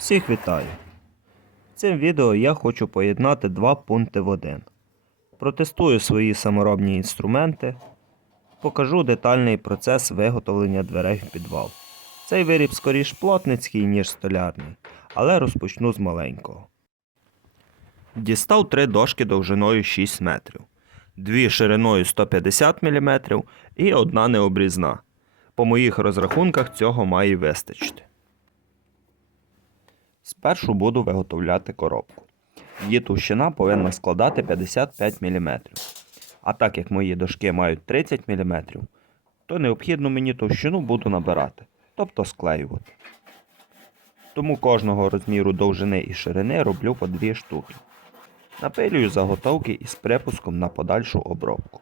Всіх вітаю! Цим відео я хочу поєднати два пункти в один. Протестую свої саморобні інструменти, покажу детальний процес виготовлення дверей в підвал. Цей виріб скоріш плотницький, ніж столярний, але розпочну з маленького. Дістав три дошки довжиною 6 метрів, дві шириною 150 мм і одна необрізна. По моїх розрахунках цього має вистачити. Спершу буду виготовляти коробку. Її товщина повинна складати 55 мм. А так як мої дошки мають 30 мм, то необхідну мені товщину буду набирати, тобто склеювати. Тому кожного розміру довжини і ширини роблю по дві штуки. Напилюю заготовки із припуском на подальшу обробку.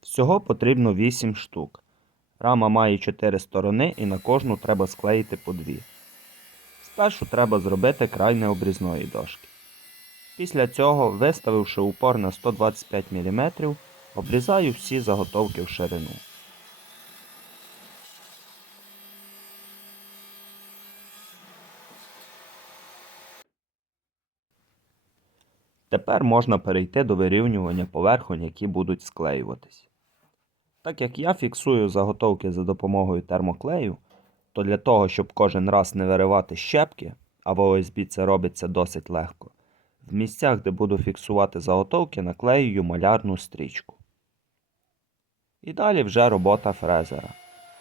Всього потрібно 8 штук. Рама має 4 сторони і на кожну треба склеїти по 2. Спершу треба зробити край необрізної дошки. Після цього, виставивши упор на 125 мм, обрізаю всі заготовки в ширину. Тепер можна перейти до вирівнювання поверхонь, які будуть склеюватись. Так як я фіксую заготовки за допомогою термоклею, то для того, щоб кожен раз не виривати щепки, а в ОСБ це робиться досить легко, в місцях, де буду фіксувати заготовки, наклеюю малярну стрічку. І далі вже робота фрезера.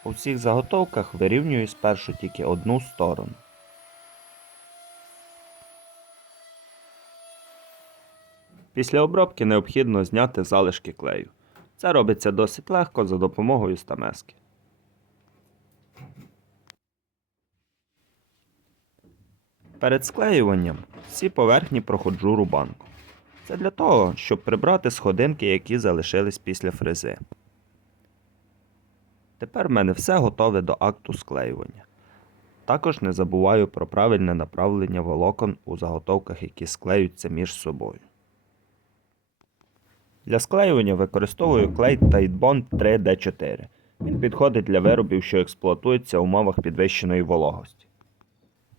У всіх заготовках вирівнюю спершу тільки одну сторону. Після обробки необхідно зняти залишки клею. Це робиться досить легко за допомогою стамески. Перед склеюванням всі поверхні проходжу рубанку. Це для того, щоб прибрати сходинки, які залишились після фрези. Тепер в мене все готове до акту склеювання. Також не забуваю про правильне направлення волокон у заготовках, які склеюються між собою. Для склеювання використовую клей Tidebond 3D4. Він підходить для виробів, що експлуатуються в умовах підвищеної вологості.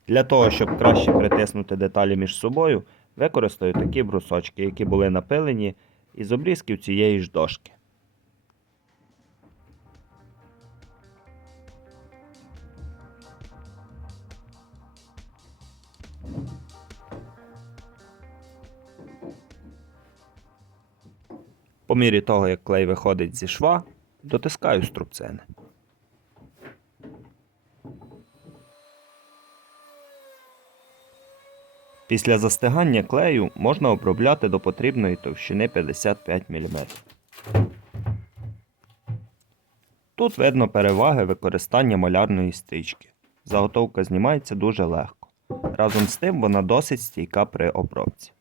Для того, щоб краще притиснути деталі між собою, використаю такі брусочки, які були напилені із обрізків цієї ж дошки. По мірі того, як клей виходить зі шва, дотискаю струбцини. Після застигання клею можна обробляти до потрібної товщини 55 мм. Тут видно переваги використання малярної стрічки. Заготовка знімається дуже легко. Разом з тим вона досить стійка при обробці.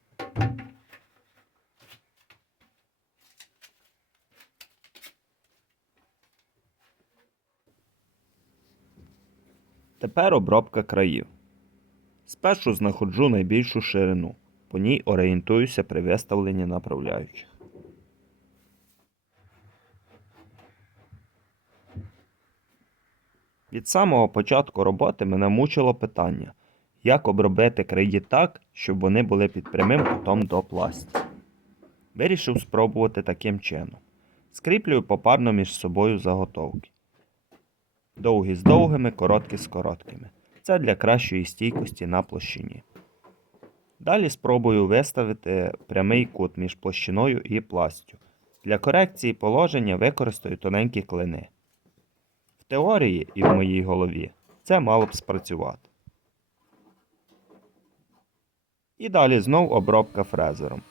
Тепер обробка країв. Спершу знаходжу найбільшу ширину. По ній орієнтуюся при виставленні направляючих. Від самого початку роботи мене мучило питання, як обробити краї так, щоб вони були під прямим кутом до пластів. Вирішив спробувати таким чином. Скріплюю попарно між собою заготовки. Довгі з довгими, короткі з короткими. Це для кращої стійкості на площині. Далі спробую виставити прямий кут між площиною і пластю. Для корекції положення використаю тоненькі клини. В теорії і в моїй голові це мало б спрацювати. І далі знов обробка фрезером.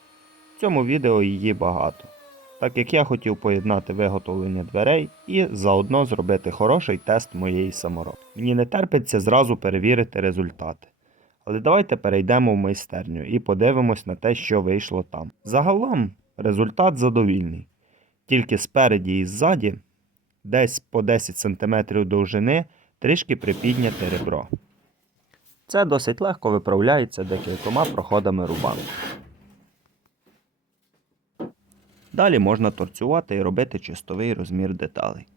В цьому відео її багато так як я хотів поєднати виготовлення дверей і заодно зробити хороший тест моєї саморобки. Мені не терпиться зразу перевірити результати. Але давайте перейдемо в майстерню і подивимось на те, що вийшло там. Загалом результат задовільний. Тільки спереді і ззаді, десь по 10 см довжини, трішки припідняте ребро. Це досить легко виправляється декількома проходами рубанку. Далі можна торцювати і робити чистовий розмір деталей.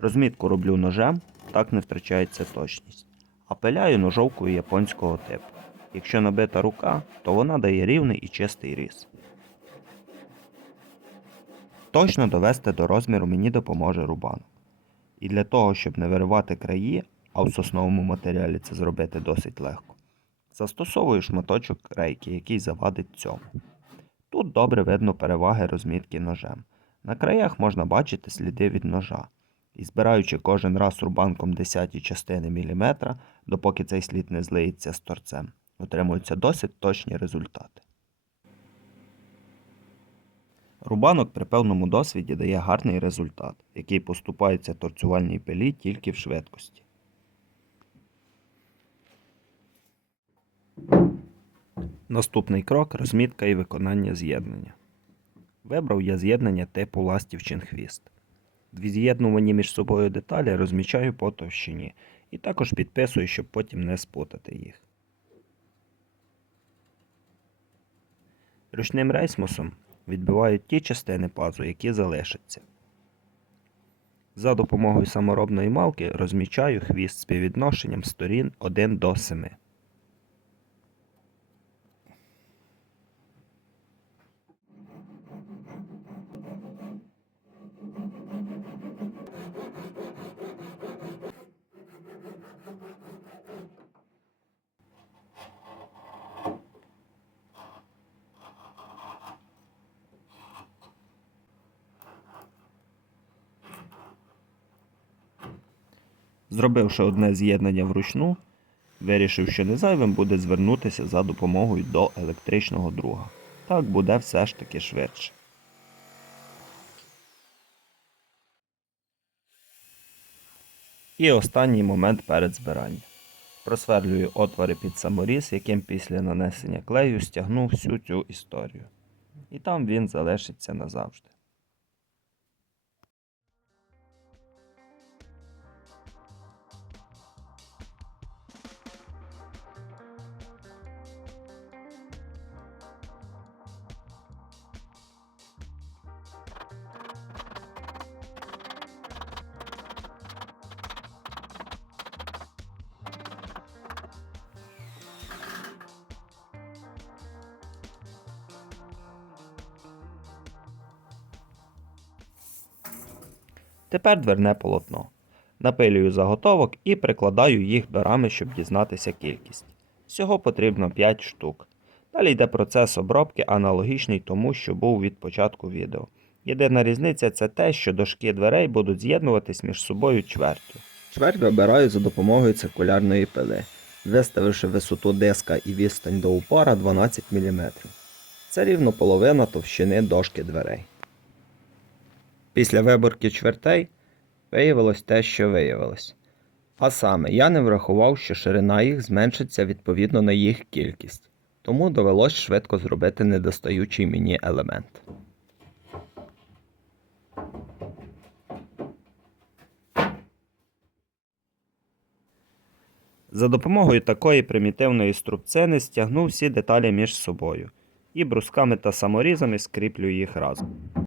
Розмітку роблю ножем, так не втрачається точність. А пиляю ножовкою японського типу. Якщо набита рука, то вона дає рівний і чистий різ. Точно довести до розміру мені допоможе рубанок. І для того, щоб не виривати краї, а в сосновому матеріалі це зробити досить легко, застосовую шматочок рейки, який завадить цьому. Тут добре видно переваги розмітки ножем. На краях можна бачити сліди від ножа. І збираючи кожен раз рубанком десяті частини міліметра, допоки цей слід не злиється з торцем, отримуються досить точні результати. Рубанок при певному досвіді дає гарний результат, який поступається торцювальній пилі тільки в швидкості. Наступний крок розмітка і виконання з'єднання. Вибрав я з'єднання типу ластівчин хвіст. Дві з'єднувані між собою деталі розмічаю по товщині і також підписую, щоб потім не спутати їх. Ручним рейсмусом відбиваю ті частини пазу, які залишаться. За допомогою саморобної малки розмічаю хвіст співвідношенням сторін 1 до 7. Зробивши одне з'єднання вручну, вирішив, що не зайвим буде звернутися за допомогою до електричного друга. Так буде все ж таки швидше. І останній момент перед збиранням. Просверлюю отвори під саморіз, яким після нанесення клею стягну всю цю історію. І там він залишиться назавжди. Тепер дверне полотно. Напилюю заготовок і прикладаю їх до рами, щоб дізнатися кількість. Всього потрібно 5 штук. Далі йде процес обробки, аналогічний тому, що був від початку відео. Єдина різниця це те, що дошки дверей будуть з'єднуватись між собою чвертю. Чверть вибираю за допомогою циркулярної пили, виставивши висоту диска і відстань до упора 12 мм. Це рівно половина товщини дошки дверей. Після виборки чвертей виявилось те, що виявилось. А саме, я не врахував, що ширина їх зменшиться відповідно на їх кількість, тому довелось швидко зробити недостаючий мені елемент. За допомогою такої примітивної струбцини стягну всі деталі між собою і брусками та саморізами скріплю їх разом.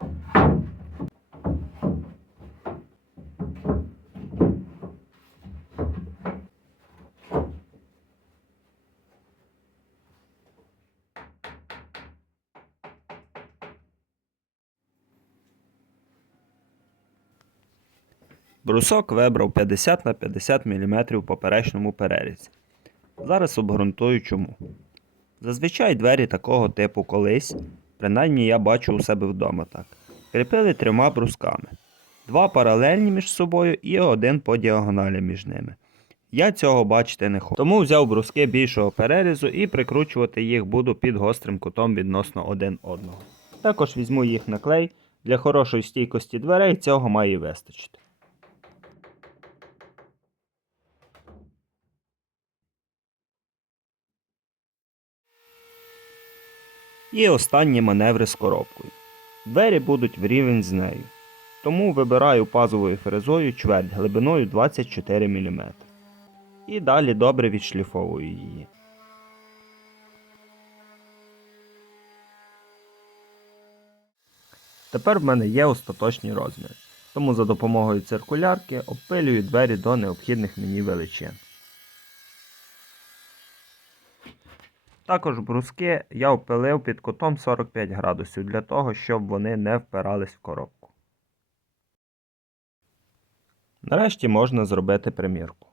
Брусок вибрав 50 на 50 мм в поперечному перерізі. Зараз обґрунтую чому. Зазвичай двері такого типу колись, принаймні я бачу у себе вдома так, кріпили трьома брусками. Два паралельні між собою і один по діагоналі між ними. Я цього бачити не хочу. Тому взяв бруски більшого перерізу і прикручувати їх буду під гострим кутом відносно один одного. Також візьму їх на клей. Для хорошої стійкості дверей цього має вистачити. І останні маневри з коробкою. Двері будуть в рівень з нею. Тому вибираю пазовою фрезою чверть глибиною 24 мм. І далі добре відшліфовую її. Тепер в мене є остаточні розміри. тому за допомогою циркулярки обпилюю двері до необхідних мені величин. Також бруски я обпилив під кутом 45 градусів для того, щоб вони не впирались в коробку. Нарешті можна зробити примірку.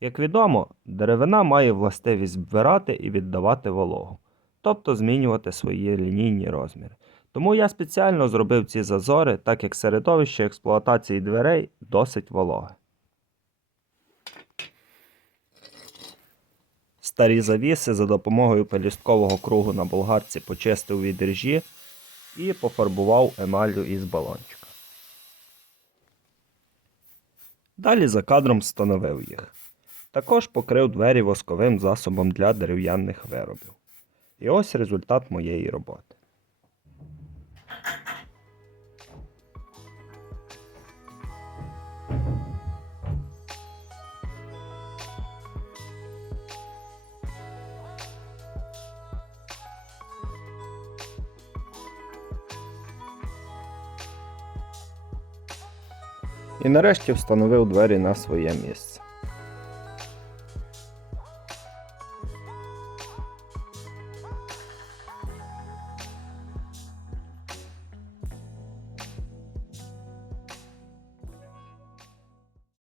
Як відомо, деревина має властивість вбирати і віддавати вологу, тобто змінювати свої лінійні розміри. Тому я спеціально зробив ці зазори, так як середовище експлуатації дверей досить вологе. Старі завіси за допомогою пелісткового кругу на болгарці почистив від ржі і пофарбував емаллю із балончика. Далі за кадром встановив їх. Також покрив двері восковим засобом для дерев'яних виробів. І ось результат моєї роботи. І нарешті встановив двері на своє місце.